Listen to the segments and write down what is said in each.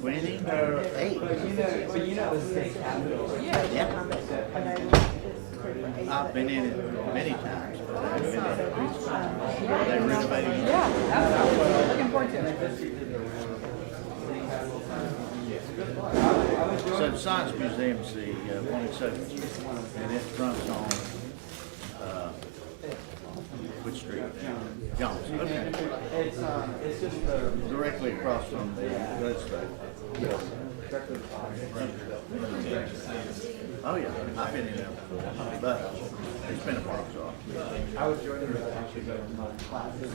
20? 8. But you know the state capital. Yeah. I've been in it many times, but I haven't been in it recently. They're renovating it. Yeah, absolutely. Looking forward to it. So the Science Museum's the one in 7th Street, and it fronts on which street? Johnson. Okay. It's just Directly across from the legislature. Oh yeah, I've been in there before, but it's been a while, so. I was joining the actually go to my classes.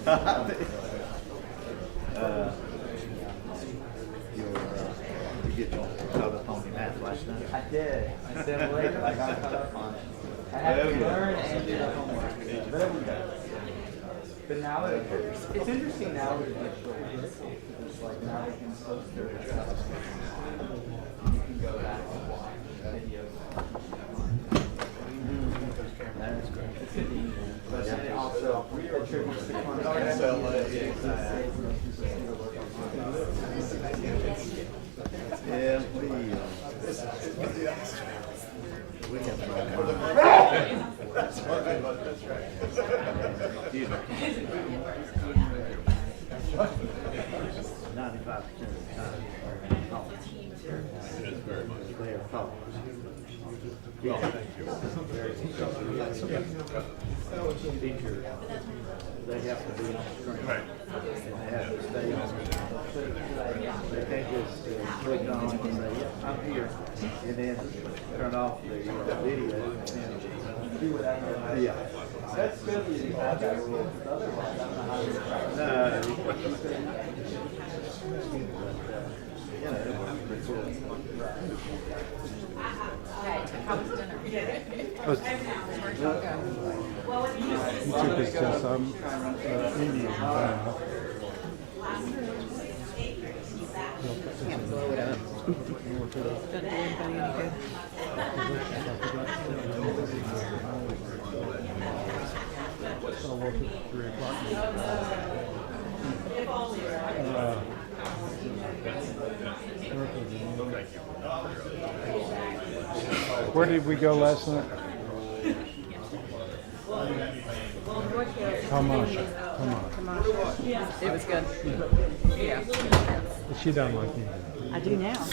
You get caught up on your math last night? I did late, but I got caught up on it. I had to learn and do the homework, but it was good. But now it's interesting now with like short videos, because it's like now we can post their stuff. You can go back and watch videos. That's great. It's good to eat. But then it also attributes to content. Yeah, we have excuse me. 95% of the time, they are taught. Teachers, they have to be on screen. And they have to stay on screen. They can't just click on and say, yeah, I'm here, and then turn off the video and Do whatever. yeah. That's good that you have that rule. Otherwise, I don't know how you try. No, it works pretty good. Hey, how was dinner? You took us to some Indian town. Can't blow it up. Doesn't do anybody any good. I'll work at 3 o'clock. Where did we go last night? Come on. It was good. Yeah. She don't like me. I do now.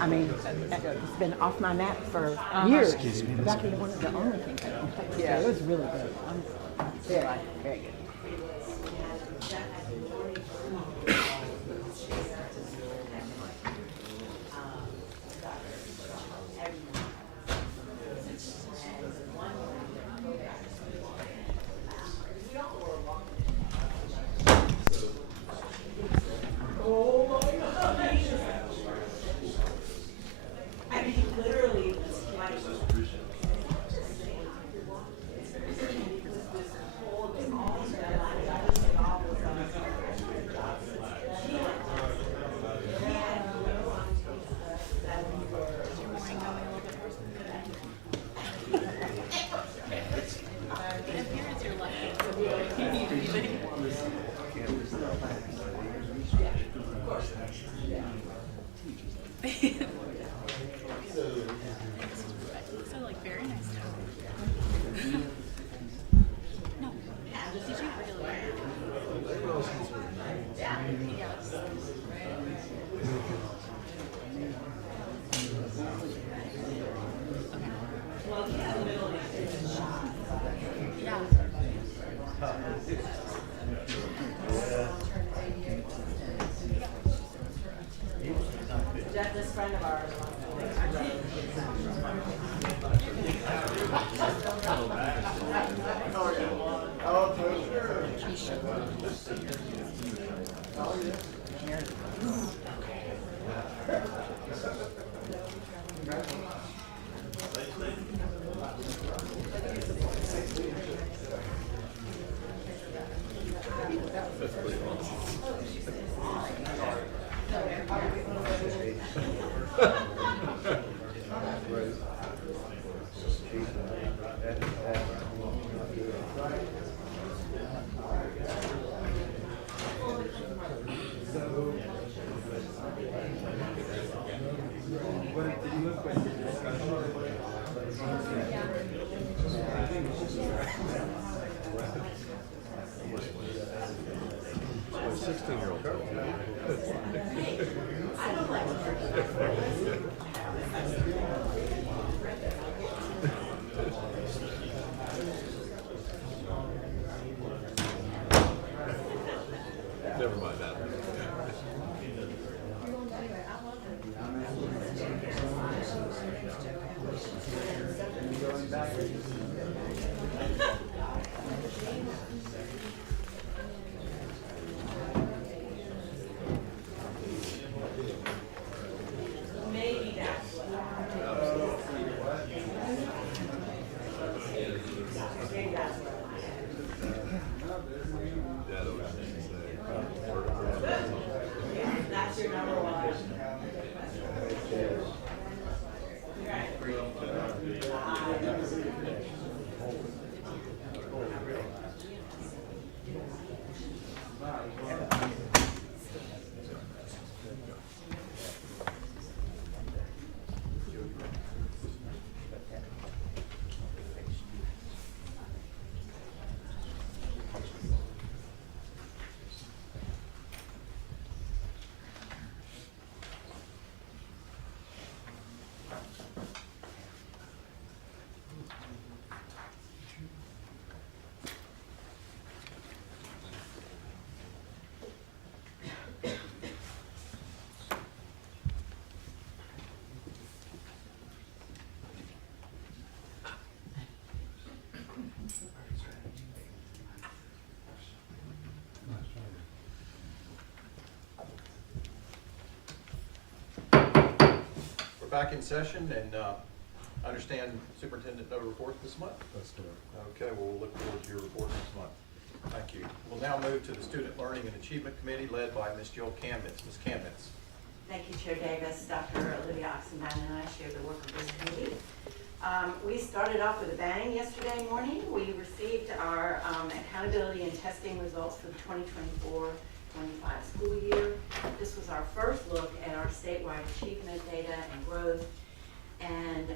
I mean, it's been off my map for years. It's actually one of the only things I don't take. Yeah. So it was really good. I'm very, very good. So like very nice town. No. Did you really? Yes. Jeff, this friend of ours. So 16-year-old told me. Never mind that. Dad always used to say, word of mouth. That's your number one. Back in session, and I understand superintendent no report this month. That's correct. Okay, well, we'll look forward to your report next month. Thank you. We'll now move to the Student Learning and Achievement Committee led by Ms. Jill Kamnitz. Ms. Kamnitz. Thank you, Chair Davis. Dr. Olivia Oxenbein and I share the work of this committee. We started off with a bang yesterday morning. We received our accountability and testing results for the 2024-25 school year. This was our first look at our statewide achievement data and growth, and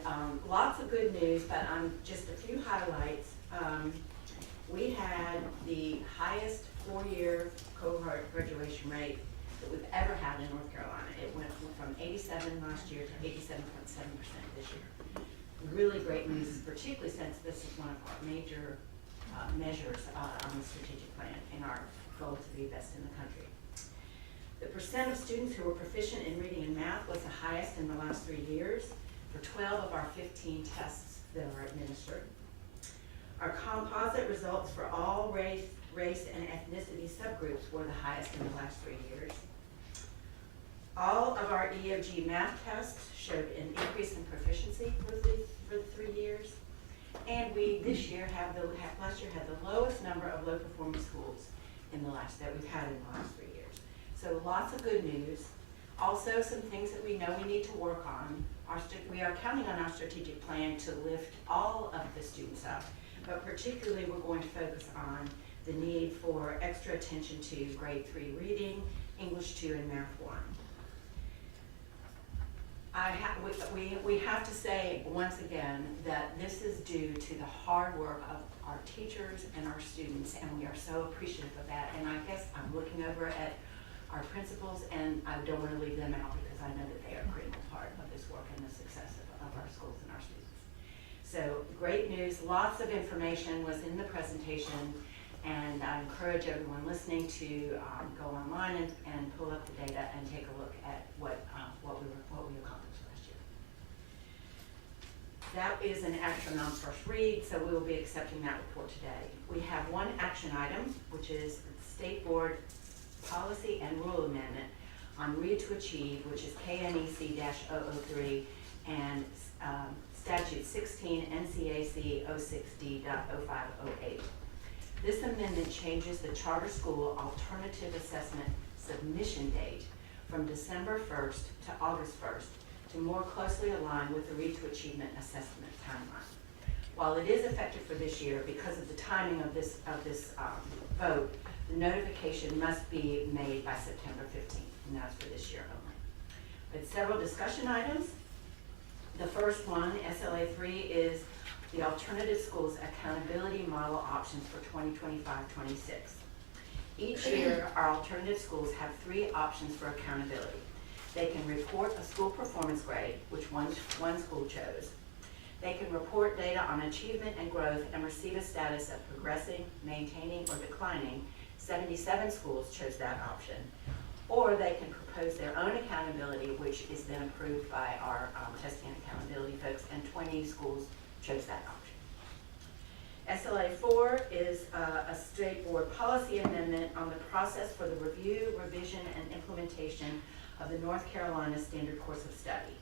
lots of good news, but just a few highlights. We had the highest four-year cohort graduation rate that we've ever had in North Carolina. It went from 87 last year to 87.7% this year. Really great news, particularly since this is one of our major measures on the strategic plan in our goal to be best in the country. The percent of students who were proficient in reading and math was the highest in the last 3 years for 12 of our 15 tests that are administered. Our composite results for all race and ethnicity subgroups were the highest in the last 3 years. All of our EOG math tests showed an increase in proficiency for the 3 years. And we this year last year had the lowest number of low performing schools that we've had in the last 3 years. So lots of good news. Also some things that we know we need to work on. We are counting on our strategic plan to lift all of the students up, but particularly we're going to focus on the need for extra attention to grade 3 reading, English 2, and math 1. We have to say once again that this is due to the hard work of our teachers and our students, and we are so appreciative of that. And I guess I'm looking over at our principals, and I don't want to leave them out because I know that they are a critical part of this work and the success of our schools and our students. So great news, lots of information was in the presentation, and I encourage everyone listening to go online and pull up the data and take a look at what we accomplished last year. That is an action on first read, so we will be accepting that report today. We have one action item, which is State Board Policy and Rule Amendment on Read to Achieve, which is KNEC-003 and Statute 16 NCAC 06D.0508. This amendment changes the charter school alternative assessment submission date from December 1st to August 1st to more closely align with the Read to Achievement assessment timeline. While it is effective for this year, because of the timing of this vote, the notification must be made by September 15th, and that's for this year only. But several discussion items. The first one, SLA 3, is the alternative schools accountability model options for 2025-26. Each year, our alternative schools have 3 options for accountability. They can report a school performance grade, which one school chose. They can report data on achievement and growth and receive a status of progressing, maintaining, or declining. 77 schools chose that option. Or they can propose their own accountability, which is then approved by our testing and accountability folks, and 20 schools chose that option. SLA 4 is a state board policy amendment on the process for the review, revision, and implementation of the North Carolina Standard Course of Study,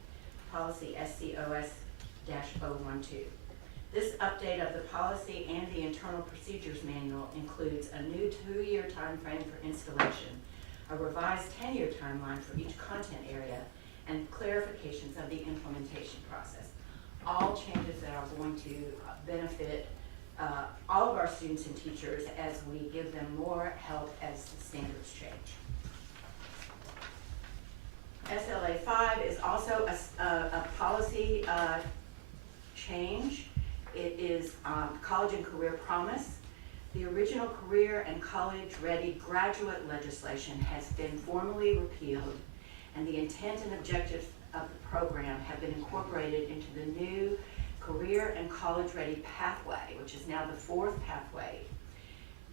policy SCOS-012. This update of the policy and the internal procedures manual includes a new 2-year time frame for installation, a revised 10-year timeline for each content area, and clarifications of the implementation process. All changes that are going to benefit all of our students and teachers as we give them more help as the standards change. SLA 5 is also a policy change. It is college and career promise. The original career and college-ready graduate legislation has been formally repealed, and the intent and objectives of the program have been incorporated into the new career and college-ready pathway, which is now the 4th pathway,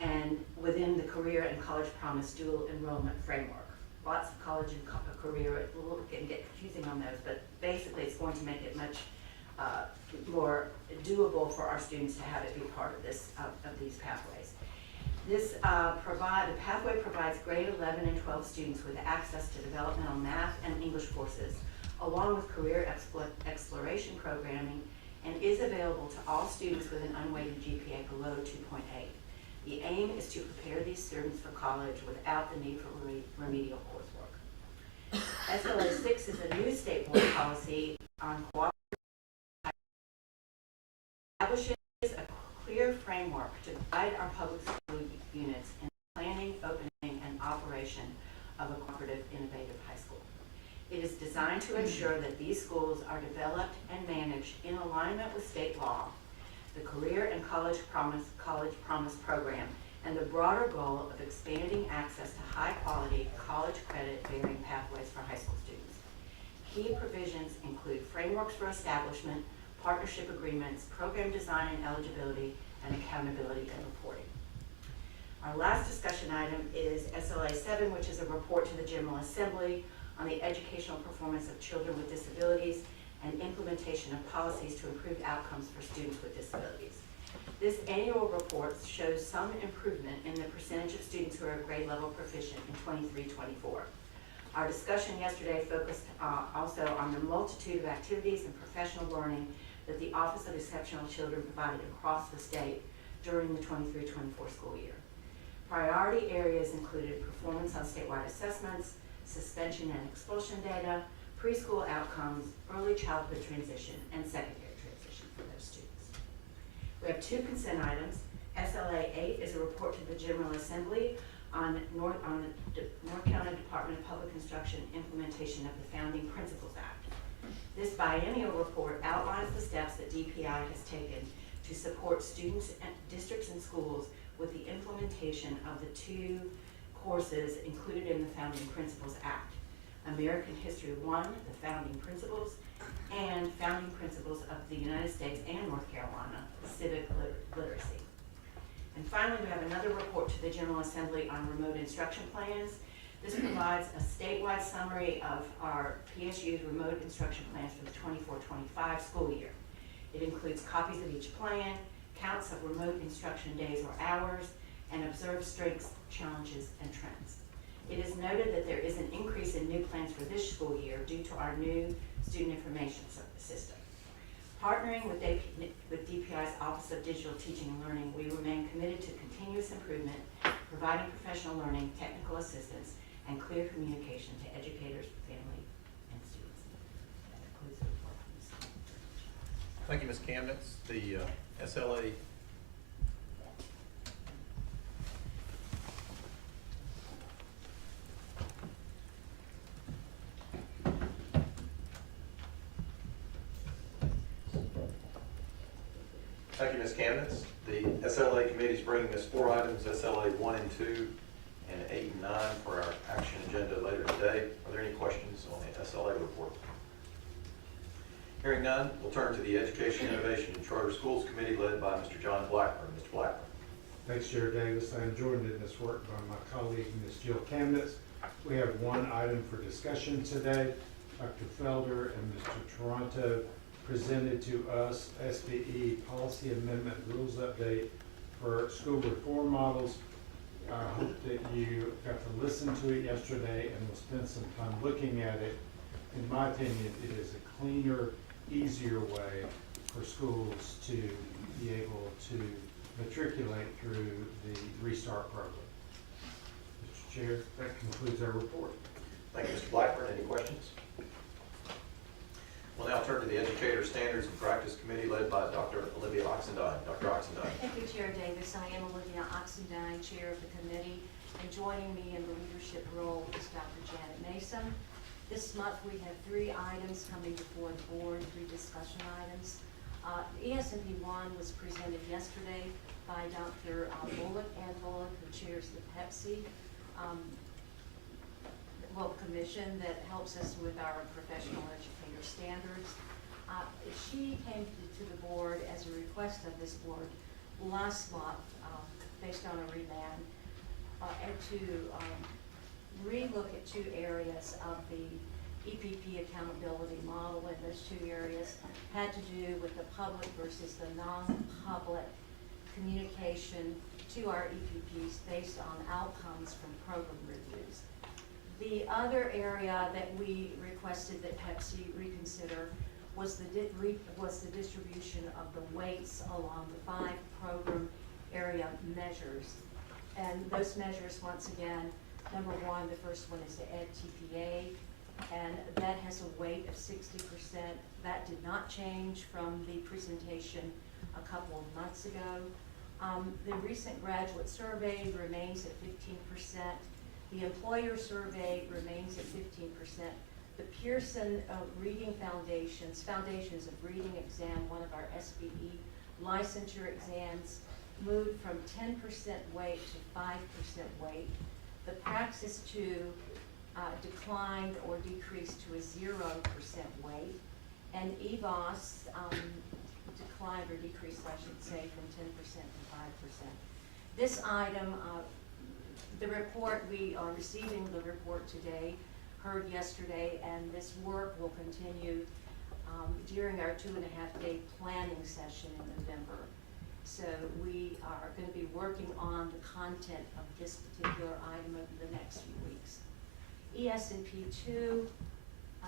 and within the career and college promise dual enrollment framework. Lots of college and career, it can get confusing on those, but basically it's going to make it much more doable for our students to have it be part of this of these pathways. This the pathway provides grade 11 and 12 students with access to developmental math and English courses, along with career exploration programming, and is available to all students with an unweighted GPA below 2.8. The aim is to prepare these students for college without the need for remedial coursework. SLA 6 is a new state board policy on cooperative establishes a clear framework to guide our public school units in planning, opening, and operation of a cooperative, innovative high school. It is designed to ensure that these schools are developed and managed in alignment with state law, the Career and College Promise program, and the broader goal of expanding access to high-quality college credit-bearing pathways for high school students. Key provisions include frameworks for establishment, partnership agreements, program design and eligibility, and accountability and reporting. Our last discussion item is SLA 7, which is a report to the General Assembly on the educational performance of children with disabilities and implementation of policies to improve outcomes for students with disabilities. This annual report shows some improvement in the percentage of students who are grade level proficient in 23-24. Our discussion yesterday focused also on the multitude of activities and professional learning that the Office of Exceptional Children provided across the state during the 23-24 school year. Priority areas included performance on statewide assessments, suspension and expulsion data, preschool outcomes, early childhood transition, and secondary transition for those students. We have 2 consent items. SLA 8 is a report to the General Assembly on the North Carolina Department of Public Instruction implementation of the Founding Principles Act. This biennial report outlines the steps that DPI has taken to support students, and districts, and schools with the implementation of the 2 courses included in the Founding Principles Act: American History 1, the Founding Principles, and Founding Principles of the United States and North Carolina, Civic Literacy. And finally, we have another report to the General Assembly on remote instruction plans. This provides a statewide summary of our PSU's remote instruction plans for the 24-25 school year. It includes copies of each plan, counts of remote instruction days or hours, and observed strengths, challenges, and trends. It is noted that there is an increase in new plans for this school year due to our new student information system. Partnering with DPI's Office of Digital Teaching and Learning, we remain committed to continuous improvement, providing professional learning, technical assistance, and clear communication to educators, family, and students. That concludes the report from the school. Thank you, Ms. Kamnitz. The SLA Thank you, Ms. Kamnitz. The SLA committee is bringing us 4 items, SLA 1 and 2, for our action agenda later today. Are there any questions on the SLA report? Hearing none, we'll turn to the Education, Innovation, and Charter Schools Committee led by Mr. John Blackburn. Mr. Blackburn. Thanks, Chair Davis. I am joined in this work by my colleague, Ms. Jill Kamnitz. We have one item for discussion today. Dr. Felder and Mr. Toronto presented to us SBE Policy Amendment Rules Update for school reform models. I hope that you got to listen to it yesterday and will spend some time looking at it. In my opinion, it is a cleaner, easier way for schools to be able to matriculate through the Restart program. Mr. Chair, that concludes our report. Thank you, Mr. Blackburn. Any questions? We'll now turn to the Educator Standards and Practice Committee led by Dr. Olivia Oxendine. Dr. Oxendine. Thank you, Chair Davis. I am Olivia Oxendine, Chair of the committee, and joining me in the leadership role is Dr. Janet Mason. This month we have 3 items coming before the board, 3 discussion items. ES&P 1 was presented yesterday by Dr. Bullock, Ann Bullock, who chairs the Pepsi commission that helps us with our professional educator standards. She came to the board as a request of this board last month, based on a remand, and to relook at 2 areas of the EPP accountability model, and those 2 areas had to do with the public versus the non-public communication to our EPPs based on outcomes from program reviews. The other area that we requested that Pepsi reconsider was the distribution of the weights along the 5 program area measures. And those measures, once again, number 1, the first one is the Ed TPA, and that has a weight of 60%. That did not change from the presentation a couple of months ago. The recent graduate survey remains at 15%. The employer survey remains at 15%. The Pearson Reading Foundations of Reading exam, one of our SBE licensure exams, moved from 10% weight to 5% weight. The Praxis 2 declined or decreased to a 0% weight, and EVOS declined or decreased, I should say, from 10% to 5%. This item, the report, we are receiving the report today, heard yesterday, and this work will continue during our 2.5-day planning session in November. So we are going to be working on the content of this particular item over the next few weeks. ES&P 2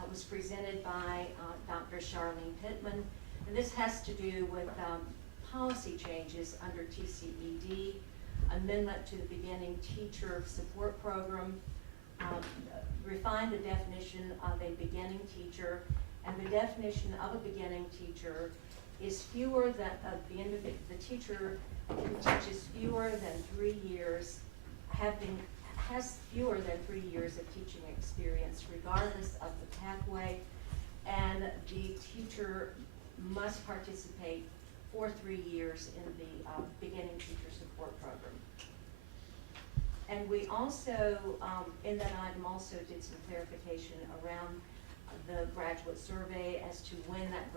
was presented by Dr. Charlene Pittman, and this has to do with policy changes under TCED, amendment to the beginning teacher support program, refine the definition of a beginning teacher, and the definition of a beginning teacher is fewer than the teacher who teaches fewer than 3 years, has fewer than 3 years of teaching experience, regardless of the pathway, and the teacher must participate for 3 years in the beginning teacher support program. And we also, in that item, also did some clarification around the graduate survey as to when that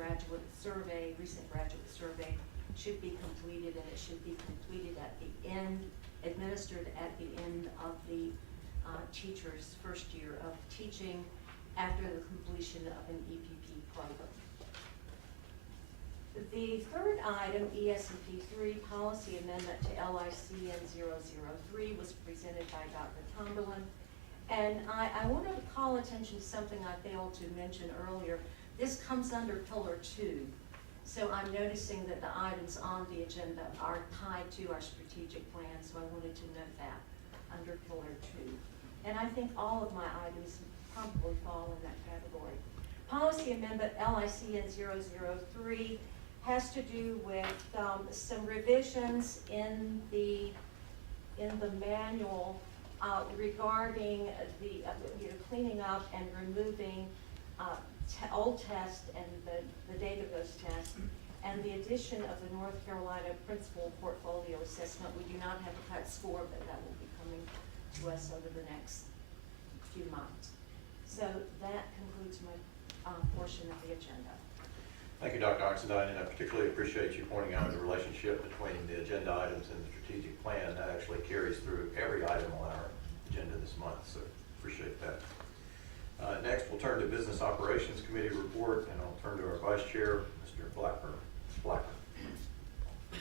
recent graduate survey should be completed, and it should be completed at the end, administered at the end of the teacher's first year of teaching after the completion of an EPP program. The third item, ES&P 3 Policy Amendment to LICN 003, was presented by Dr. Cumberland. And I want to call attention to something I failed to mention earlier. This comes under Pillar 2. So I'm noticing that the items on the agenda are tied to our strategic plan, so I wanted to note that under Pillar 2. And I think all of my items probably fall in that category. Policy Amendment LICN 003 has to do with some revisions in the manual regarding the cleaning up and removing old tests and the date of those tests, and the addition of the North Carolina Principal Portfolio Assessment. We do not have a cut score, but that will be coming to us over the next few months. So that concludes my portion of the agenda. Thank you, Dr. Oxendine, and I particularly appreciate you pointing out the relationship between the agenda items and the strategic plan. That actually carries through every item on our agenda this month, so appreciate that. Next, we'll turn to Business Operations Committee report, and I'll turn to our Vice Chair, Mr. Blackburn. Mr. Blackburn.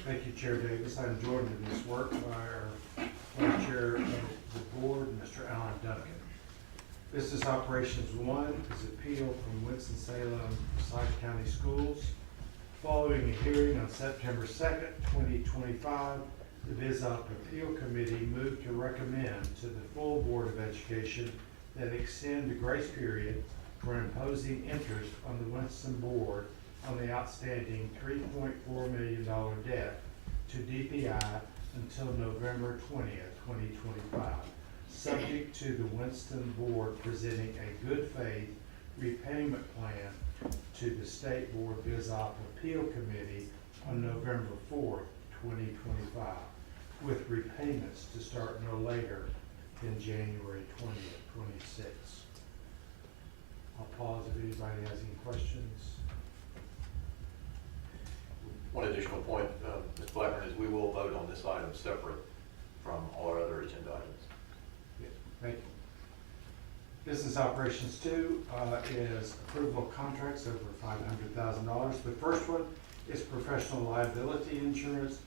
Thank you, Chair Davis. I'm joined in this work by our Vice Chair of the Board, Mr. Alan Duncan. Business Operations 1 is appeal from Winston-Salem Forsyth County Schools. Following a hearing on September 2nd, 2025, the BizOp Appeal Committee moved to recommend to the full Board of Education that extend the grace period for imposing interest on the Winston Board on the outstanding $3.4 million debt to DPI until November 20th, 2025, subject to the Winston Board presenting a good faith repayment plan to the State Board BizOp Appeal Committee on November 4th, 2025, with repayments to start no later than January 20th, 26. I'll pause if anybody has any questions. One additional point, Ms. Blackburn, is we will vote on this item separate from all our other agenda items. Yeah, thank you. Business Operations 2 is approval of contracts over $500,000. The first one is professional liability insurance.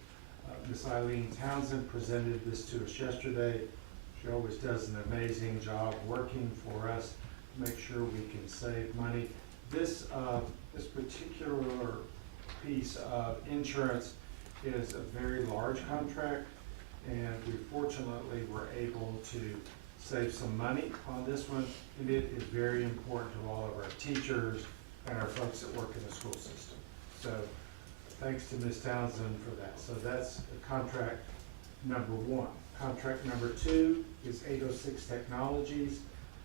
Ms. Eileen Townsend presented this to us yesterday. She always does an amazing job working for us to make sure we can save money. This particular piece of insurance is a very large contract, and we fortunately were able to save some money on this one, and it is very important to all of our teachers and our folks that work in the school system. So thanks to Ms. Townsend for that. So that's contract number 1. Contract number 2 is 806 Technologies.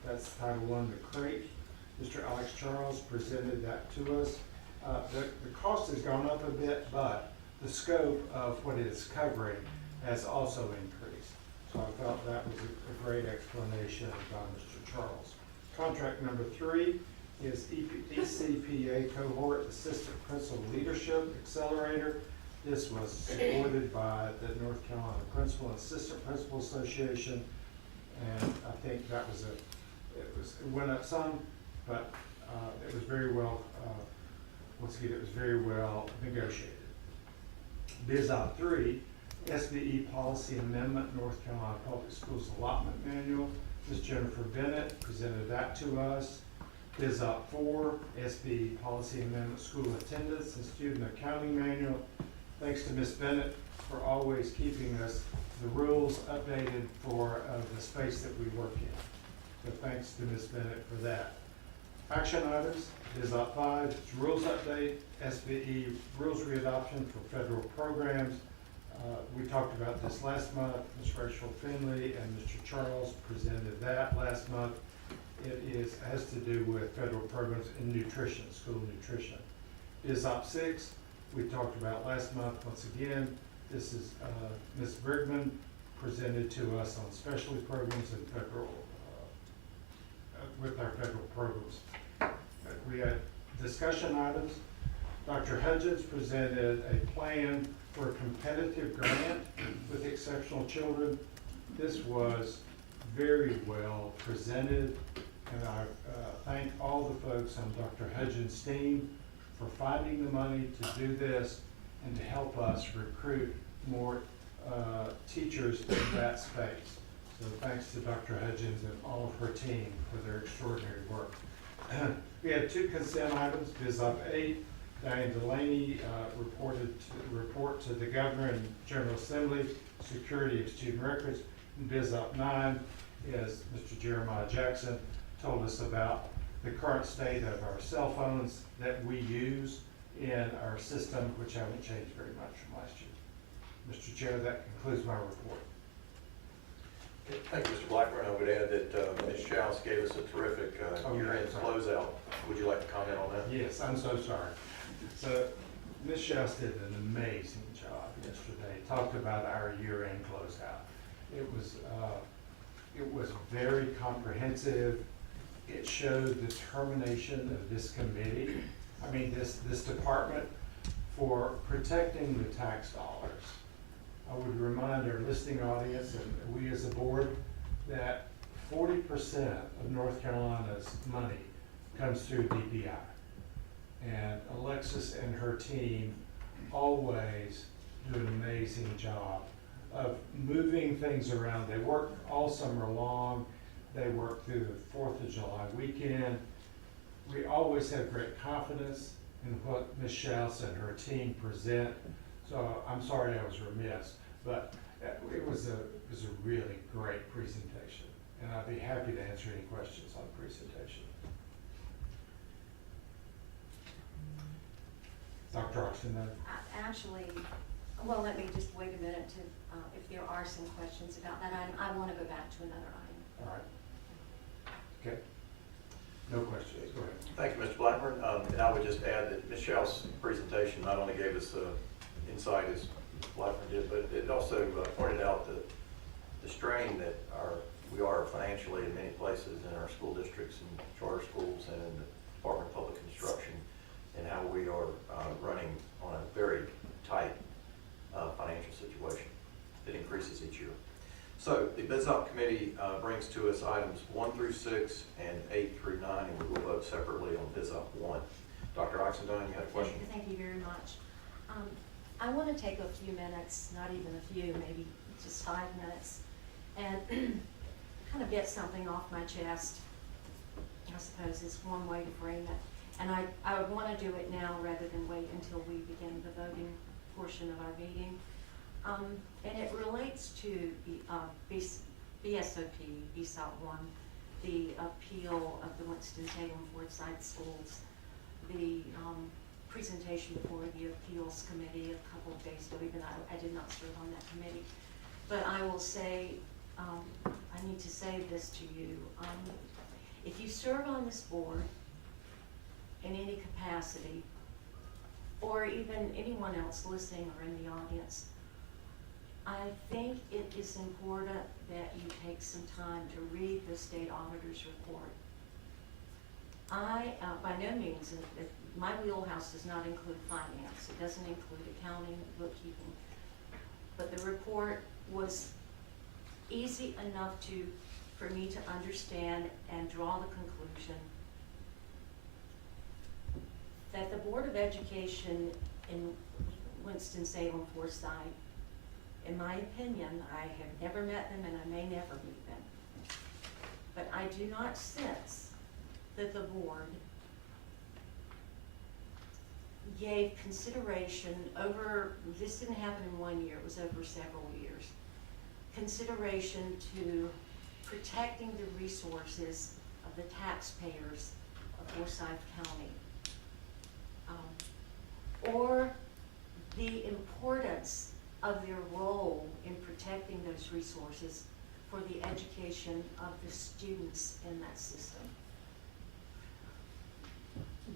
That's Title I, the crate. Mr. Alex Charles presented that to us. The cost has gone up a bit, but the scope of what it's covering has also increased. So I felt that was a great explanation by Mr. Charles. Contract number 3 is ECPA Cohort Assistant Principal Leadership Accelerator. This was supported by the North Carolina Principal and Assistant Principal Association, and I think that was it went up some, but it was very well, it was very well negotiated. BizOp 3, SBE Policy Amendment, North Carolina Public Schools Allotment Manual. Ms. Jennifer Bennett presented that to us. BizOp 4, SBE Policy Amendment, School Attendance and Student Accounting Manual. Thanks to Ms. Bennett for always keeping us the rules updated for the space that we work in. So thanks to Ms. Bennett for that. Action items, BizOp 5, rules update, SBE rules readoption for federal programs. We talked about this last month. Ms. Rachel Finley and Mr. Charles presented that last month. It has to do with federal programs in nutrition, school nutrition. BizOp 6, we talked about last month. Once again, this is Ms. Brigman presented to us on specialty programs and federal, with our federal programs. We had discussion items. Dr. Hudgens presented a plan for a competitive grant with exceptional children. This was very well presented, and I thank all the folks on Dr. Hudgens' team for finding the money to do this and to help us recruit more teachers in that space. So thanks to Dr. Hudgens and all of her team for their extraordinary work. We had 2 consent items. BizOp 8, Diane Delaney report to the Governor and General Assembly, security of student records. And BizOp 9 is Mr. Jeremiah Jackson told us about the current state of our cell phones that we use in our system, which haven't changed very much from last year. Mr. Chair, that concludes my report. Okay, thank you, Mr. Blackburn. I would add that Ms. Schaus gave us a terrific year-end closeout. Would you like to comment on that? Yes, I'm so sorry. So Ms. Schaus did an amazing job yesterday. Talked about our year-end closeout. It was It was very comprehensive. It showed determination of this committee, I mean, this department, for protecting the tax dollars. I would remind our listening audience and we as a board that 40% of North Carolina's money comes through DPI. And Alexis and her team always do an amazing job of moving things around. They work all summer long. They work through the 4th of July weekend. We always have great confidence in what Ms. Schaus and her team present. So I'm sorry I was remiss, but it was a really great presentation. And I'd be happy to answer any questions on the presentation. Dr. Oxenden? Actually, well, let me just wait a minute to, if there are some questions about that item, I want to go back to another item. All right. Okay. No questions. Go ahead. Thank you, Mr. Blackburn. And I would just add that Ms. Schau's presentation not only gave us insight as Blackburn did, but it also pointed out the strain that we are financially in many places in our school districts and charter schools and in the Department of Public Construction, and how we are running on a very tight financial situation that increases each year. So the BizOp committee brings to us items 1 through 6 and 8 through 9, and we will vote separately on BizOp 1. Dr. Oxenden, you had a question? Thank you very much. I want to take a few minutes, not even a few, maybe just 5 minutes, and kind of get something off my chest, I suppose is one way to frame it. And I would want to do it now rather than wait until we begin the voting portion of our meeting. And it relates to BSOP, BSOP 1, the appeal of the Winston-Salem Forsyth Schools, the presentation for the appeals committee a couple of days ago, even though I did not serve on that committee. But I will say, I need to say this to you. If you serve on this board in any capacity, or even anyone else listening or in the audience, I think it is important that you take some time to read the state auditor's report. By no means, my wheelhouse does not include finance. It doesn't include accounting, bookkeeping. But the report was easy enough for me to understand and draw the conclusion that the Board of Education in Winston-Salem Forsyth, in my opinion, I have never met them and I may never meet them, but I do not sense that the board gave consideration over, this didn't happen in 1 year, it was over several years, consideration to protecting the resources of the taxpayers of Forsyth County, or the importance of their role in protecting those resources for the education of the students in that system.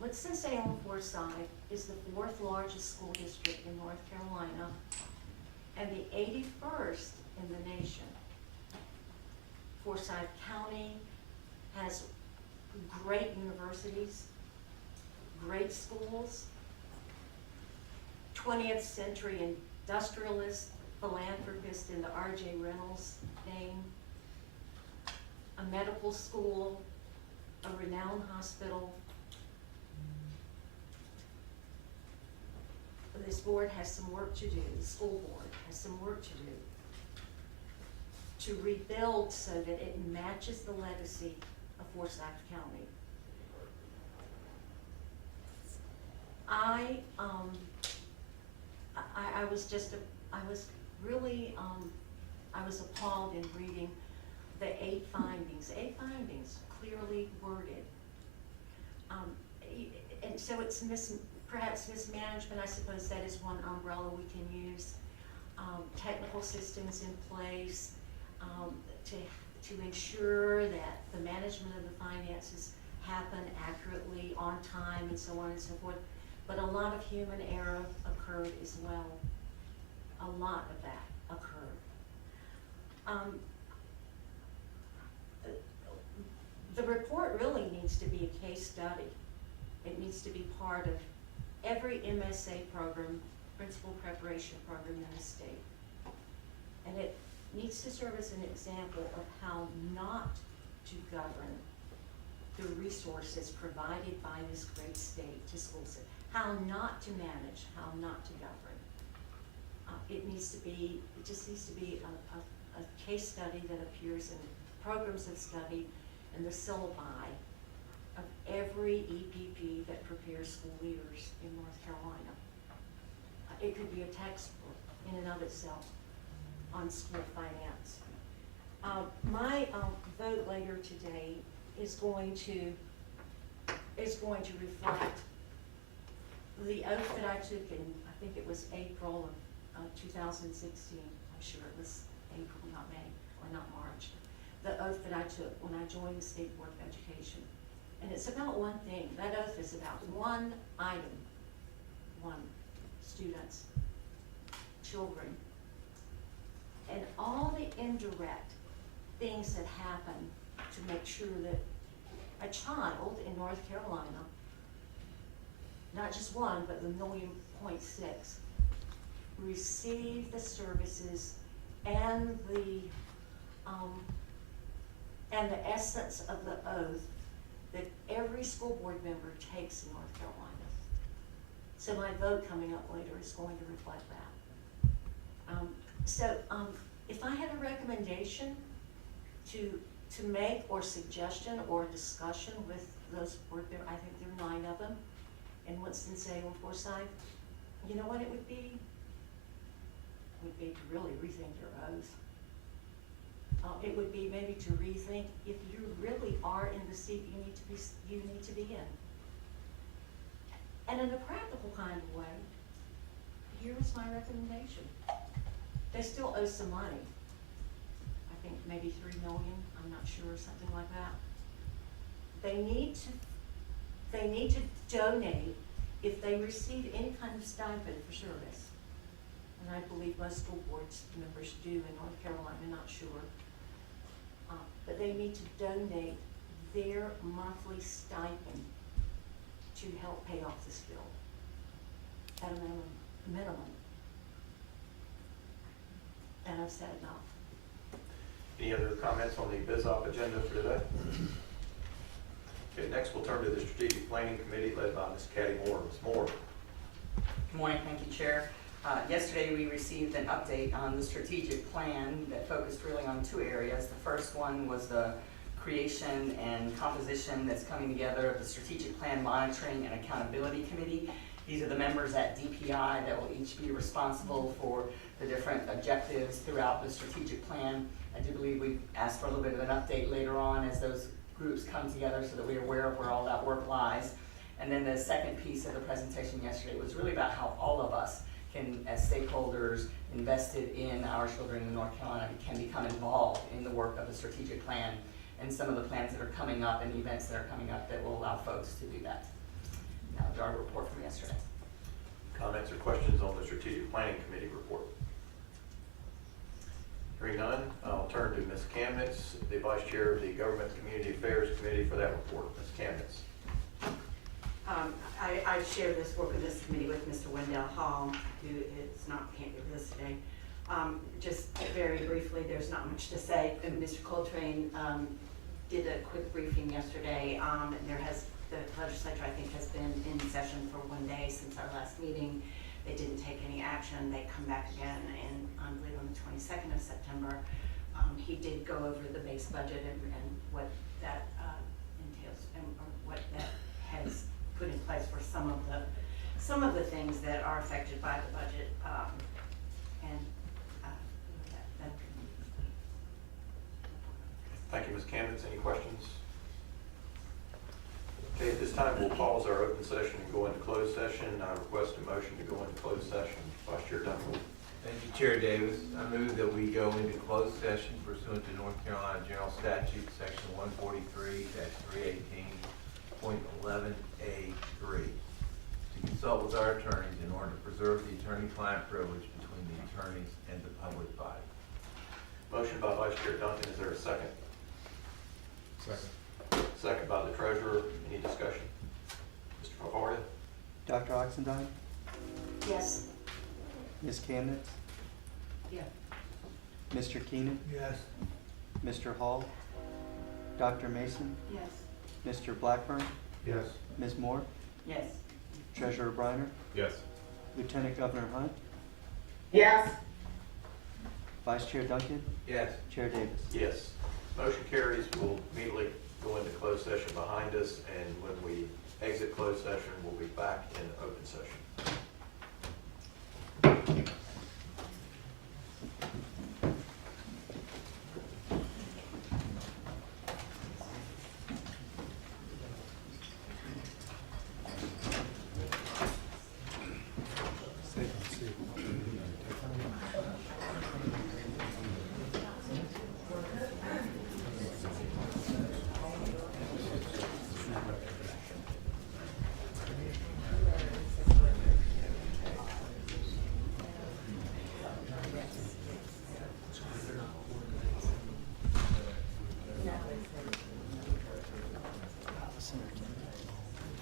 Winston-Salem Forsyth is the 4th largest school district in North Carolina and the 81st in the nation. Forsyth County has great universities, great schools, 20th century industrialist, philanthropist in the R.J. Reynolds name, a medical school, a renowned hospital. This board has some work to do, the school board has some work to do to rebuild so that it matches the legacy of Forsyth County. I was appalled in reading the 8 findings. 8 findings, clearly worded. And so it's perhaps mismanagement, I suppose that is one umbrella we can use. Technical systems in place to ensure that the management of the finances happen accurately, on time, and so on and so forth. But a lot of human error occurred as well. A lot of that occurred. report really needs to be a case study. It needs to be part of every MSA program, principal preparation program in the state. And it needs to serve as an example of how not to govern the resources provided by this great state to schools, how not to manage, how not to govern. It just needs to be a case study that appears in programs of study and the syllabi of every EPP that prepares school leaders in North Carolina. It could be a textbook in and of itself on school finance. My vote later today is going to reflect the oath that I took in, I think it was April of 2016. I'm sure it was April, not May, or not March. The oath that I took when I joined the State Board of Education. And it's about one thing. That oath is about one item, one, students, children, and all the indirect things that happen to make sure that a child in North Carolina, not just one, but the 1.6 million, receive the services and the essence of the oath that every school board member takes in North Carolina. So my vote coming up later is going to reflect that. If I had a recommendation to make, or suggestion, or discussion with those board members, I think there are 9 of them in Winston-Salem, Forsyth, you know what it would be? It would be to really rethink your oath. It would be maybe to rethink if you really are in the seat you need to be in. And in a practical kind of way, here's my recommendation. They still owe some money. I think maybe $3 million, I'm not sure, something like that. They need to donate if they receive any kind of stipend for service. And I believe most school boards members do in North Carolina, not sure. But they need to donate their monthly stipend to help pay off this bill at a minimum. And I've said enough. Any other comments on the BizOp agenda for today? Okay, next we'll turn to the Strategic Planning Committee led by Ms. Catty Moore. Ms. Moore. Good morning, thank you, Chair. Yesterday we received an update on the strategic plan that focused really on 2 areas. The first one was the creation and composition that's coming together of the Strategic Plan Monitoring and Accountability Committee. These are the members at DPI that will each be responsible for the different objectives throughout the strategic plan. I do believe we asked for a little bit of an update later on as those groups come together so that we're aware of where all that work lies. And then the second piece of the presentation yesterday was really about how all of us can, as stakeholders invested in our children in North Carolina, can become involved in the work of the strategic plan and some of the plans that are coming up and events that are coming up that will allow folks to do that. That was our report from yesterday. Comments or questions on the Strategic Planning Committee report? Hearing none, I'll turn to Ms. Kamnitz, the Vice Chair of the Government Community Affairs Committee, for that report. Ms. Kamnitz. I share this work of this committee with Mr. Wendell Hall, who can't be with us today. Just very briefly, there's not much to say. Mr. Coltrane did a quick briefing yesterday. The legislature, I think, has been in session for 1 day since our last meeting. They didn't take any action. They come back again, and I believe on the 22nd of September. He did go over the base budget and what that entails, and what that has put in place for some of the things that are affected by the budget. Thank you, Ms. Kamnitz. Any questions? Okay, at this time we'll pause our open session and go into closed session. I request a motion to go into closed session. Vice Chair Duncan. Thank you, Chair Davis. I move that we go into closed session pursuant to North Carolina General Statute, Section 143-318.11A3, to consult with our attorneys in order to preserve the attorney-client privilege between the attorneys and the public body. Motion by Vice Chair Duncan. Is there a second? Second. second by the treasurer. Any discussion? Mr. Fafaria? Dr. Oxendine, Yes. Ms. Chemnitz, Yeah. Mr. Keenan, Yes. Mr. Hall, Dr. Mason, Yes. Mr. Blackburn, Yes. Ms. Moore, Yes. Treasurer Briner, Yes. Lieutenant Governor Hunt, Yes. Vice Chair Duncan, Yes. Chair Davis. Yes. Motion carries. We'll immediately go into closed session behind us, and when we exit closed session, we'll be back in open session.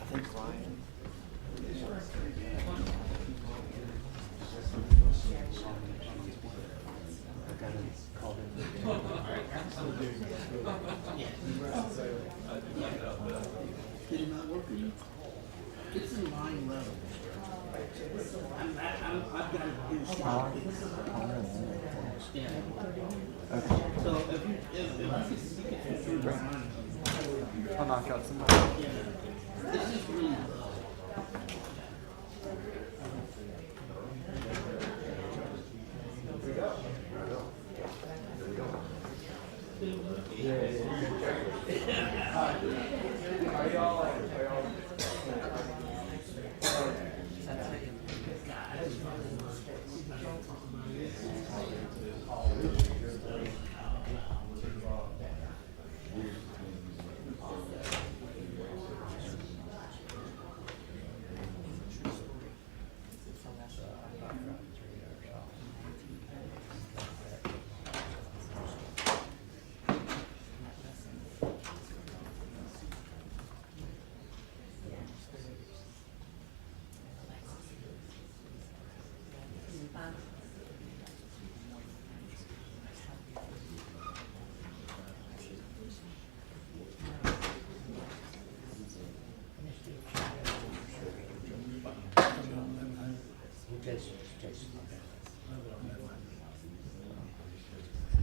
I think Ryan. Did it not work? It's in line level. I've got to do something. Yeah. So if you can do mine. I'll knock out somebody. This is really low.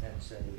That's a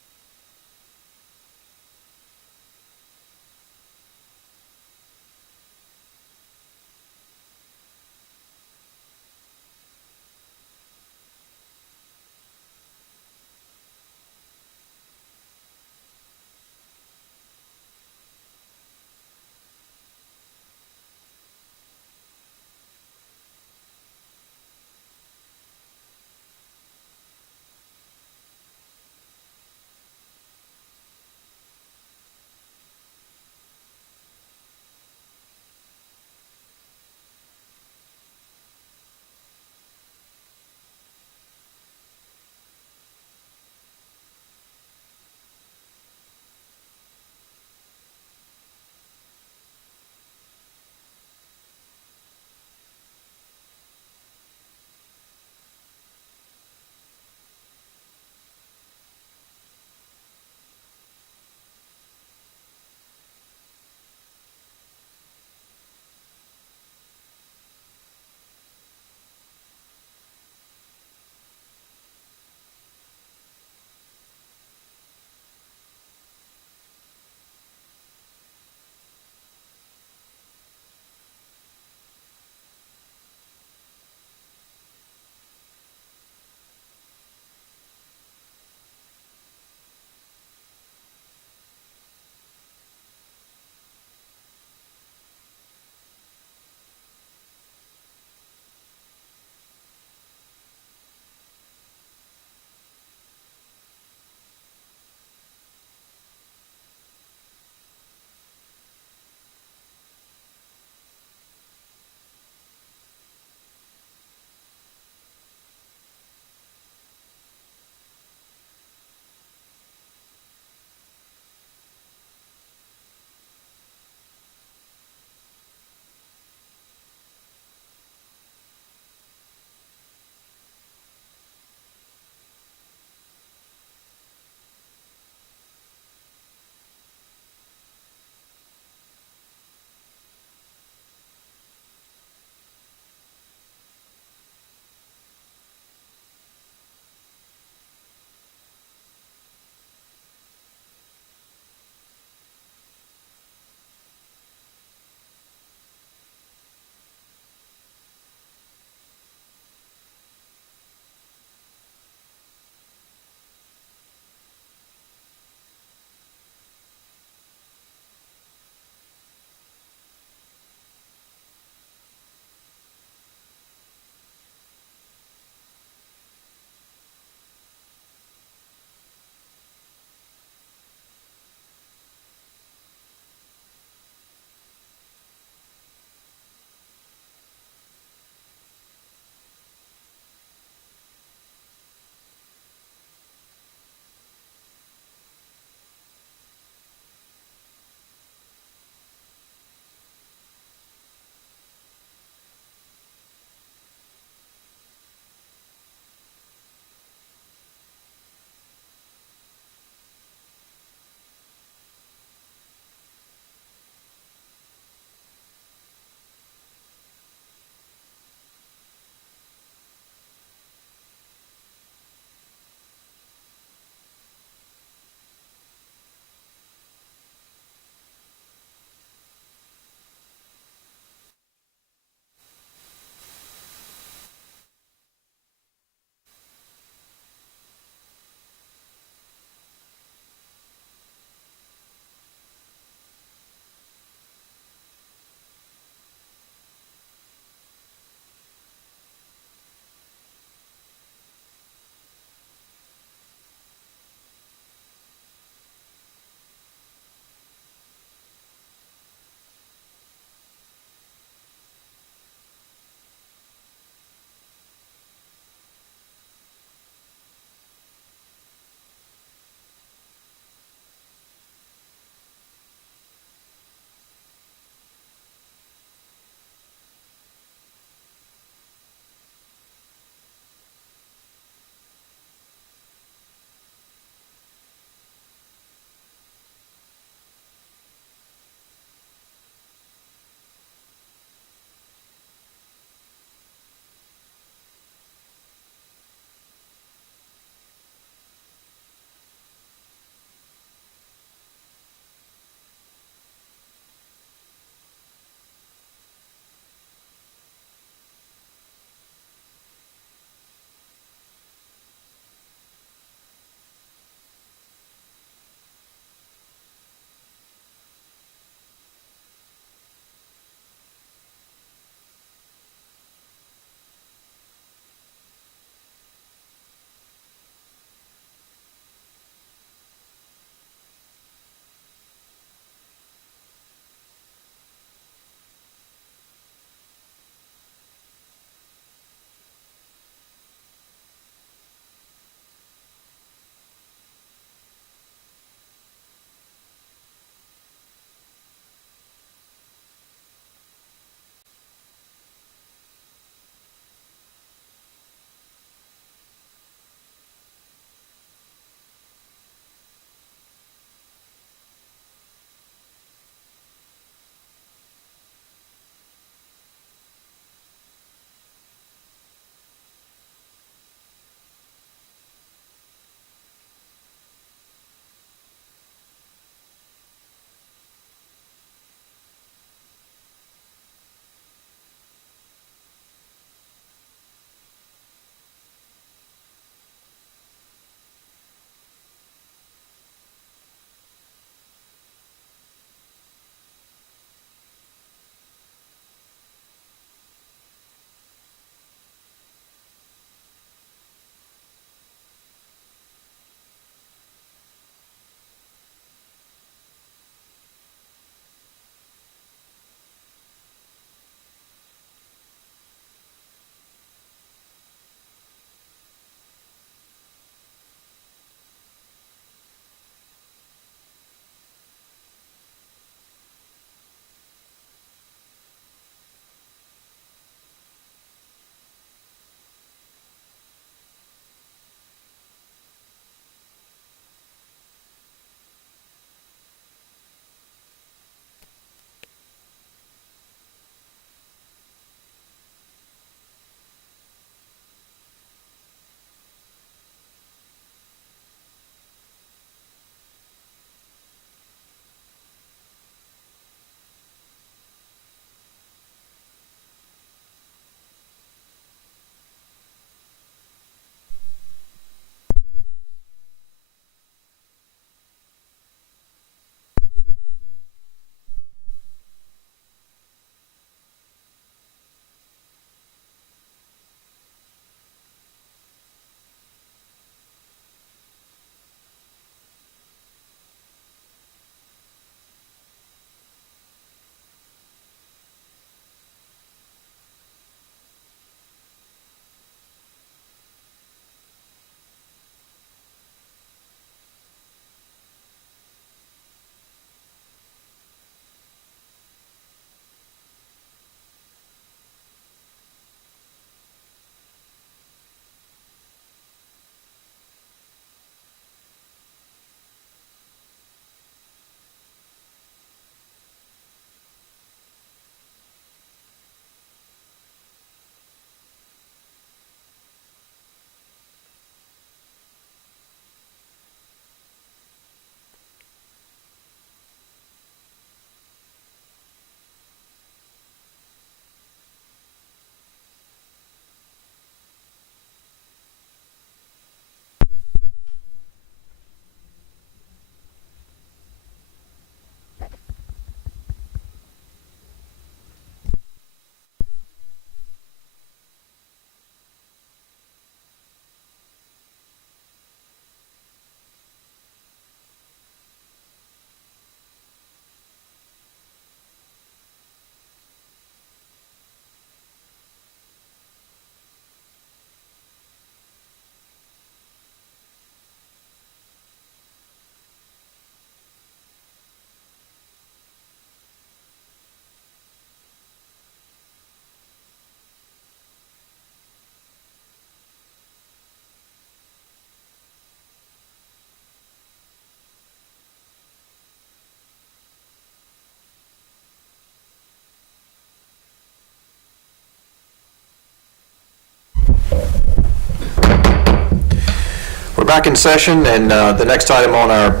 back in session, and the next item on our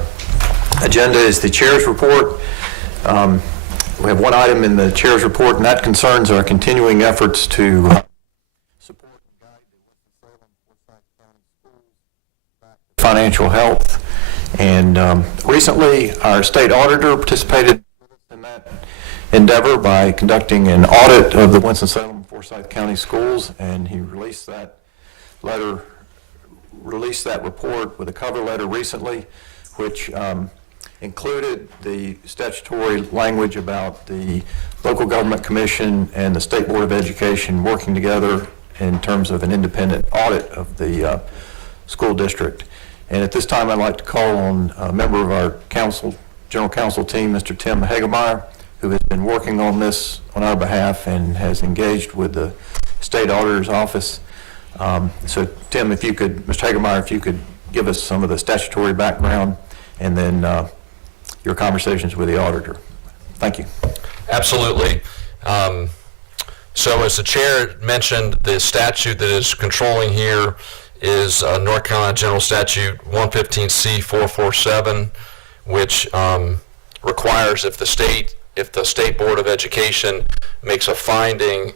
agenda is the chair's report. We have one item in the chair's report, and that concerns our continuing efforts to support and guide the financial health. And recently, our state auditor participated in that endeavor by conducting an audit of the Winston-Salem and Forsyth County schools, and he released that report with a cover letter recently, which included the statutory language about the local government commission and the State Board of Education working together in terms of an independent audit of the school district. And at this time, I'd like to call on a member of our general counsel team, Mr. Tim Hagemeyer, who has been working on this on our behalf and has engaged with the state auditor's office. So Tim, Mr. Hagemeyer, if you could give us some of the statutory background and then your conversations with the auditor. Thank you. Absolutely. So as the chair mentioned, the statute that is controlling here is North Carolina General Statute 115C 447, which requires if the State Board of Education makes a finding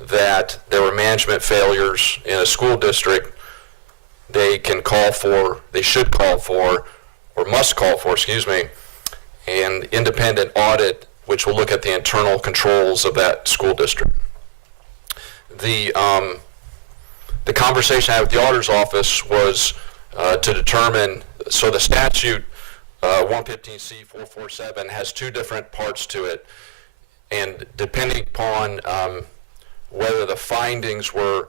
that there were management failures in a school district, they should call for, an independent audit which will look at the internal controls of that school district. The conversation I had with the auditor's office was to determine, so the statute 115C 447 has two different parts to it, and depending upon whether the findings were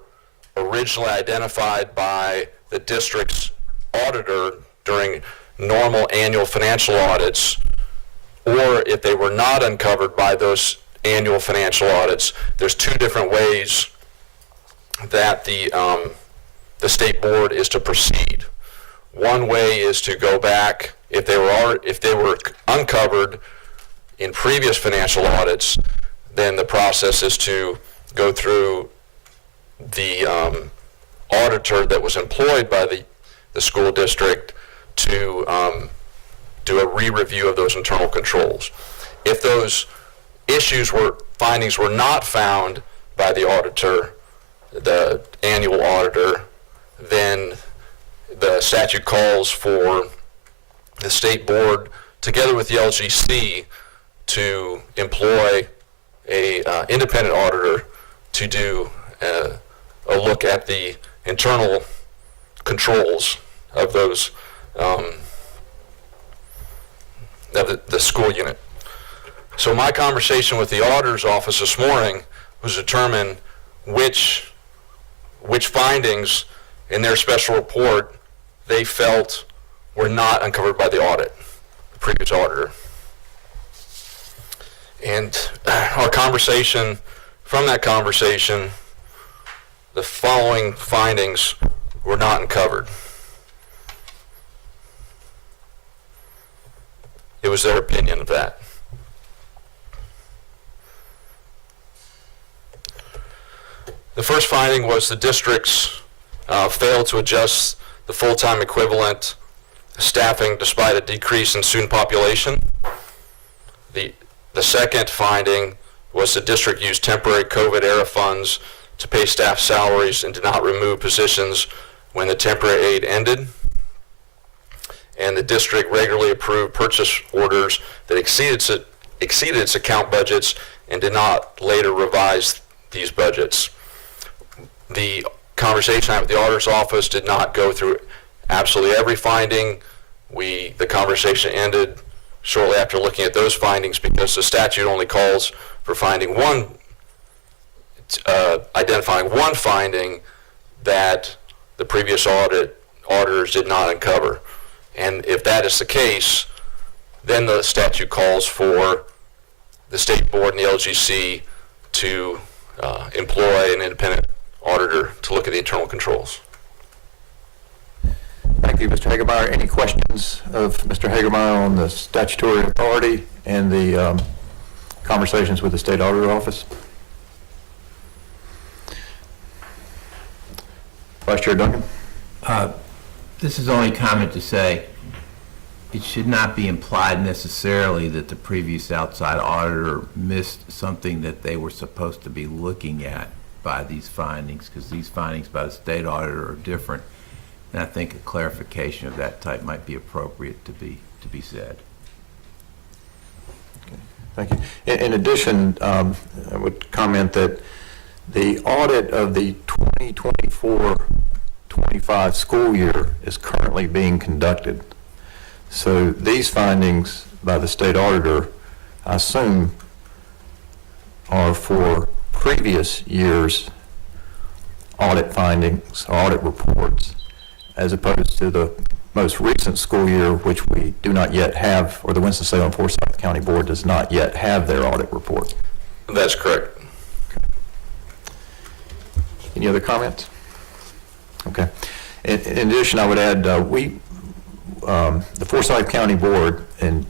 originally identified by the district's auditor during normal annual financial audits, or if they were not uncovered by those annual financial audits, there's two different ways that the state board is to proceed. One way is to go back, if they were uncovered in previous financial audits, then the process is to go through the auditor that was employed by the school district to do a re-review of those internal controls. If those findings were not found by the auditor, the annual auditor, then the statute calls for the state board, together with the LGC, to employ a independent auditor to do a look at the internal controls of those the school unit. So my conversation with the auditor's office this morning was to determine which findings in their special report they felt were not uncovered by the audit, the previous auditor. And from that conversation, the following findings were not uncovered. It was their opinion of that. The first finding was the districts failed to adjust the full-time equivalent staffing despite a decrease in student population. The second finding was the district used temporary COVID-era funds to pay staff salaries and did not remove positions when the temporary aid ended. And the district regularly approved purchase orders that exceeded its account budgets and did not later revise these budgets. The conversation I had with the auditor's office did not go through absolutely every finding. The conversation ended shortly after looking at those findings because the statute only calls for identifying one finding that the previous auditors did not uncover. And if that is the case, then the statute calls for the state board and the LGC to employ an independent auditor to look at the internal controls. Thank you, Mr. Hagemeyer. Any questions of Mr. Hagemeyer on the statutory authority and the conversations with the state auditor office? Vice Chair Duncan? This is only comment to say, it should not be implied necessarily that the previous outside auditor missed something that they were supposed to be looking at by these findings, because these findings by the state auditor are different. And I think a clarification of that type might be appropriate to be said. Thank you. In addition, I would comment that the audit of the 2024-25 school year is currently being conducted. So these findings by the state auditor, I assume, are for previous year's audit findings, audit reports, as opposed to the most recent school year, which we do not yet have, or the Winston-Salem Forsyth County Board does not yet have their audit report. That's correct. Okay. Any other comments? Okay. In addition, I would add, the Forsyth County Board, in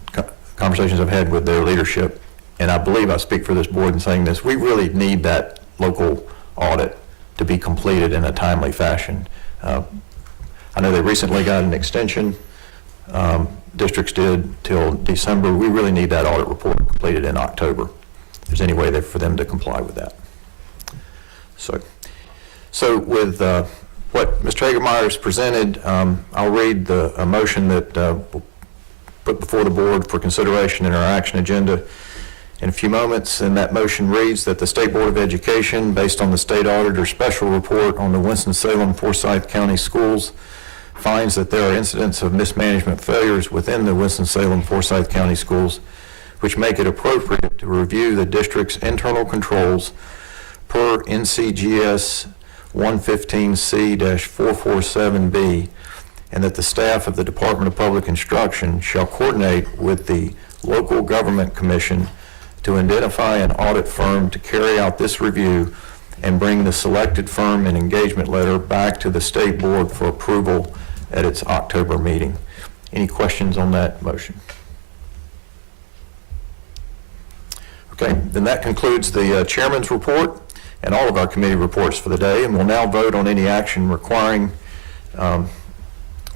conversations I've had with their leadership, and I believe I speak for this board in saying this, we really need that local audit to be completed in a timely fashion. I know they recently got an extension, districts did till December. We really need that audit report completed in October. If there's any way for them to comply with that. So with what Mr. Hagermeyer's presented, I'll read a motion that we'll put before the board for consideration in our action agenda in a few moments. And that motion reads that the State Board of Education, based on the state auditor's special report on the Winston-Salem Forsyth County schools, finds that there are incidents of mismanagement failures within the Winston-Salem Forsyth County schools, which make it appropriate to review the district's internal controls per NCGS 115C-447B, and that the staff of the Department of Public Instruction shall coordinate with the Local Government Commission to identify an audit firm to carry out this review and bring the selected firm and engagement letter back to the State Board for approval at its October meeting. Any questions on that motion? Okay, then that concludes the chairman's report and all of our committee reports for the day, and we'll now vote on any action required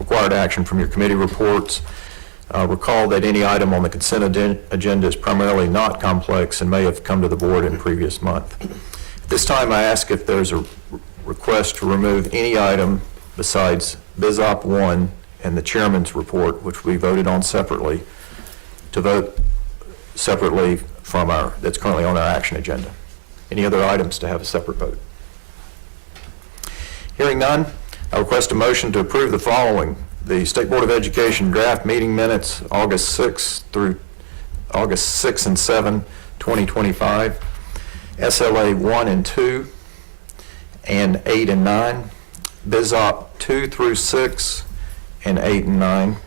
action from your committee reports. Recall that any item on the consent agenda is primarily not complex and may have come to the board in previous month. At this time, I ask if there's a request to remove any item besides BizOp 1 and the chairman's report, which we voted on separately, to vote separately from that's currently on our action agenda. Any other items to have a separate vote? Hearing none, I request a motion to approve the following: the State Board of Education draft meeting minutes, August 6 through August 6 and 7, 2025, SLA 1 and 2, and 8 and 9, BizOp 2 through 6, and 8 and 9,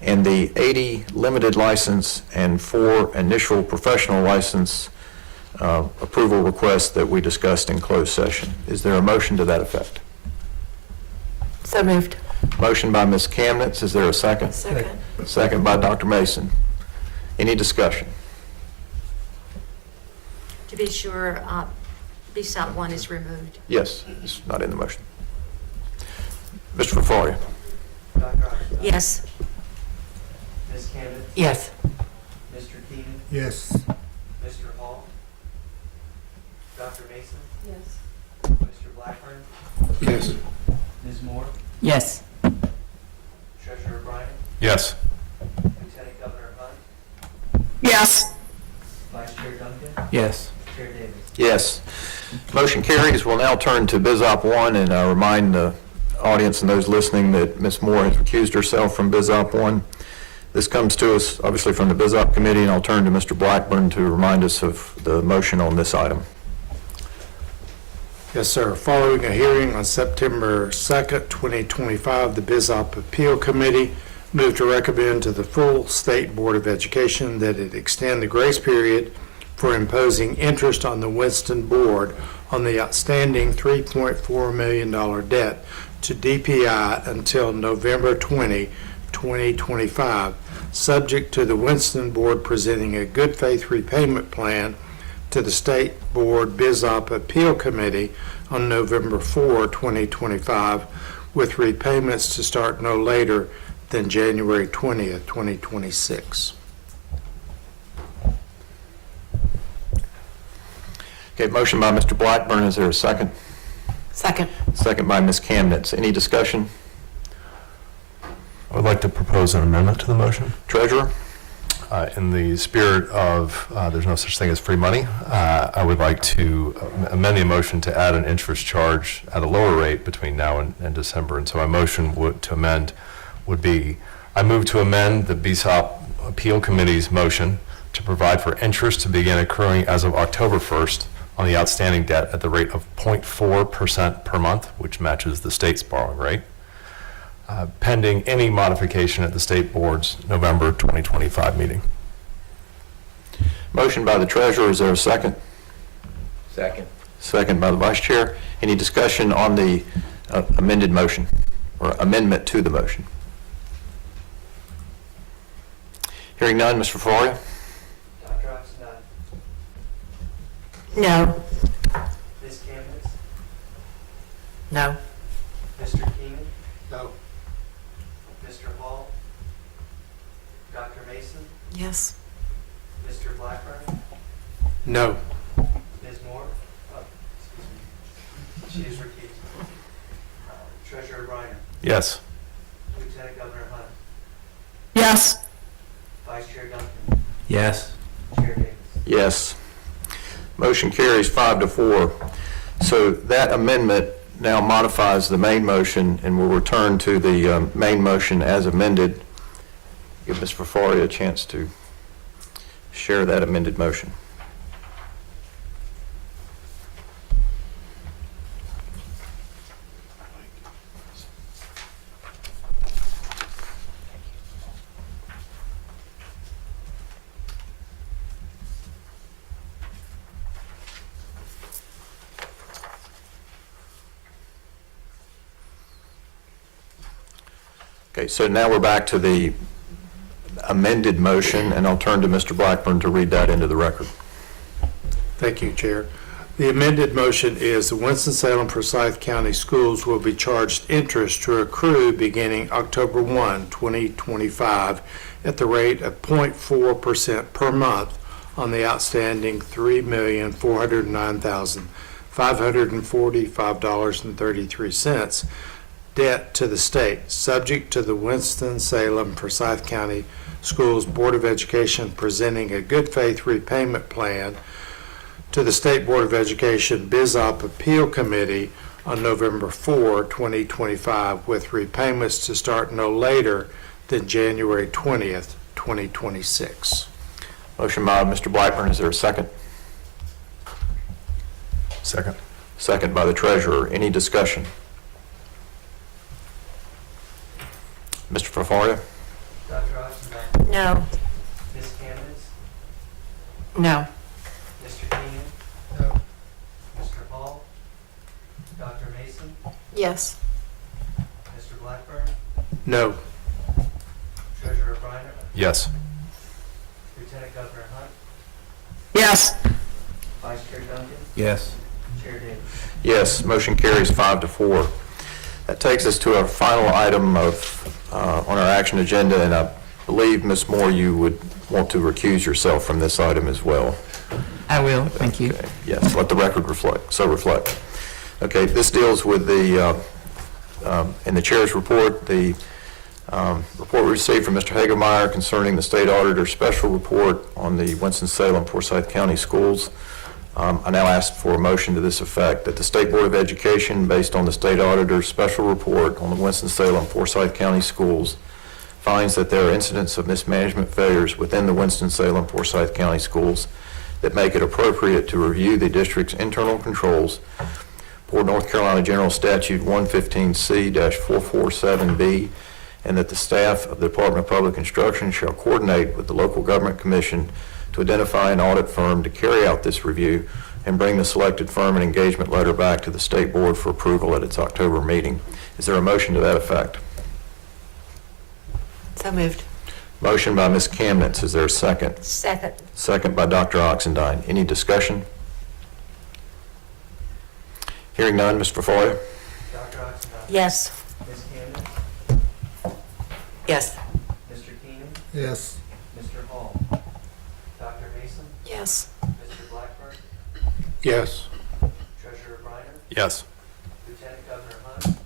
and the 80 limited license and 4 initial professional license approval requests that we discussed in closed session. Is there a motion to that effect? So moved. Motion by Ms. Kamnitz. Is there a second? Second. Second by Dr. Mason. Any discussion? To be sure, BSOP 1 is removed. Yes, it's not in the motion. Mr. Fafaria. Dr. Oxford? Yes. Ms. Camden? Yes. Mr. Keenan? Yes. Mr. Hall? Dr. Mason? Yes. Mr. Blackburn? Yes. Ms. Moore? Yes. Treasurer Bryant? Yes. Lieutenant Governor Hunt? Yes. Vice Chair Duncan? Yes. Chair Davis? Yes. Motion carries. We'll now turn to BizOp 1, and I remind the audience and those listening that Ms. Moore has recused herself from BizOp 1. This comes to us obviously from the BizOp committee, and I'll turn to Mr. Blackburn to remind us of the motion on this item. Yes, sir. Following a hearing on September 2nd, 2025, the BizOp Appeal Committee moved to recommend to the full State Board of Education that it extend the grace period for imposing interest on the Winston Board on the outstanding $3.4 million debt to DPI until November 20, 2025, subject to the Winston Board presenting a good faith repayment plan to the State Board BizOp Appeal Committee on November 4, 2025, with repayments to start no later than January 20th, 2026. Okay, motion by Mr. Blackburn. Is there a second? Second. Second by Ms. Chemnitz. Any discussion? I would like to propose an amendment to the motion. Treasurer? In the spirit of there's no such thing as free money, I would like to amend the motion to add an interest charge at a lower rate between now and December. And so my motion to amend would be, I move to amend the BSOP Appeal Committee's motion to provide for interest to begin accruing as of October 1st on the outstanding debt at the rate of 0.4% per month, which matches the state's borrowing rate, pending any modification at the state board's November 2025 meeting. Motion by the treasurer. Is there a second? Second. Second by the vice chair. Any discussion on the amended motion or amendment to the motion? Hearing none, Mr. Floria? Dr. Oxendine. No. Ms. Chemnitz. No. Mr. Keenan. No. Mr. Hall. Dr. Mason. Yes. Mr. Blackburn. No. Ms. Moore. She is recused. Treasurer Reiner. Yes. Lieutenant Governor Hunt. Yes. Vice Chair Duncan. Yes. Chair Davis. Yes. Motion carries 5-4. So that amendment now modifies the main motion and will return to the main motion as amended. Give Ms. Fafaria a chance to share that amended motion. Okay, so now we're back to the amended motion, and I'll turn to Mr. Blackburn to read that into the record. Thank you, Chair. The amended motion is the Winston-Salem Forsyth County Schools will be charged interest to accrue beginning October 1, 2025 at the rate of 0.4% per month on the outstanding $3,409,545.33 debt to the state, subject to the Winston-Salem Forsyth County Schools Board of Education presenting a good faith repayment plan to the State Board of Education BSOP Appeal Committee on November 4, 2025, with repayments to start no later than January 20th, 2026. Motion by Mr. Blackburn. Is there a second? Second. Second by the treasurer. Any discussion? Mr. Fafaria? Dr. Oxendine. No. Ms. Chemnitz. No. Mr. Keenan. No. Mr. Hall. Dr. Mason. Yes. Mr. Blackburn. No. Treasurer Reiner. Yes. Lieutenant Governor Hunt. Yes. Vice Chair Duncan. Yes. Chair Davis. Yes, motion carries 5-4. That takes us to our final item of, on our action agenda, and I believe, Ms. Moore, you would want to recuse yourself from this item as well. I will, thank you. Okay. Yes, let the record reflect. Okay, this deals with the, in the chair's report, the report we received from Mr. Hagemeyer concerning the state auditor's special report on the Winston-Salem Forsyth County Schools. I now ask for a motion to this effect, that the State Board of Education, based on the state auditor's special report on the Winston-Salem Forsyth County Schools, finds that there are incidents of mismanagement failures within the Winston-Salem Forsyth County Schools that make it appropriate to review the district's internal controls per North Carolina General Statute 115C-447B, and that the staff of the Department of Public Instruction shall coordinate with the local government commission to identify an audit firm to carry out this review and bring the selected firm and engagement letter back to the State Board for approval at its October meeting. Is there a motion to that effect? So moved. Motion by Ms. Chemnitz. Is there a second? Second. Second by Dr. Oxendine. Any discussion? Hearing none, Mr. Fafaria? Dr. Oxendine. Yes. Ms. Yes. Mr. Keenan, Yes. Mr. Hall, Dr. Mason, Yes. Mr. Blackburn, Yes. Treasurer Briner, Yes. Lieutenant Governor Hunt,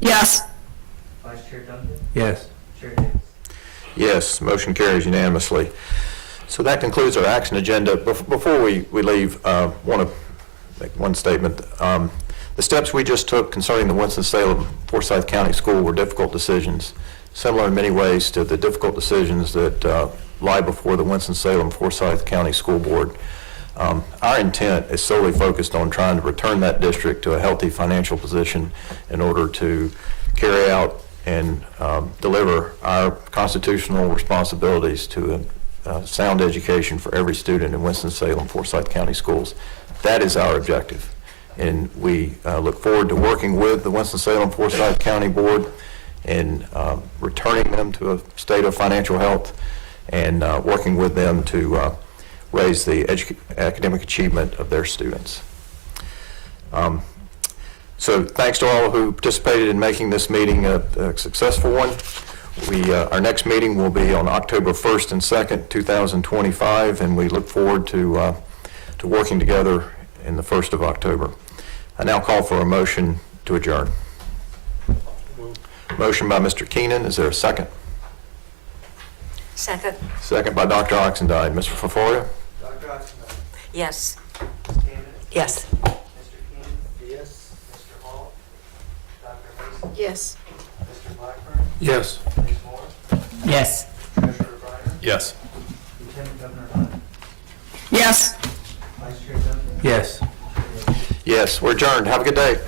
Yes. Vice Chair Duncan, Yes. Chair Davis. Yes, motion carries unanimously. So that concludes our action agenda. Before we leave, want to make one statement. The steps we just took concerning the Winston-Salem Forsyth County School were difficult decisions, similar in many ways to the difficult decisions that lie before the Winston-Salem Forsyth County School Board. Our intent is solely focused on trying to return that district to a healthy financial position in order to carry out and deliver our constitutional responsibilities to a sound education for every student in Winston-Salem Forsyth County schools. That is our objective. And we look forward to working with the Winston-Salem Forsyth County Board and returning them to a state of financial health and working with them to raise the academic achievement of their students. So thanks to all who participated in making this meeting a successful one. Our next meeting will be on October 1st and 2nd, 2025, and we look forward to working together in the 1st of October. I now call for a motion to adjourn. Motion by Mr. Keenan. Is there a second? Second. Second by Dr. Oxendine. Mr. Foforia? Dr. Oxendine, Yes. Ms. Camden, Yes. Mr. Keenan, yes, Mr. Hall, Dr. Mason, Yes. Mr. Blackburn, Yes. Ms. Moore, Yes. Treasurer Briner, Yes. Lieutenant Governor Hunt, Yes. Vice Chair Duncan, Yes. Yes, we're adjourned. Have a good day.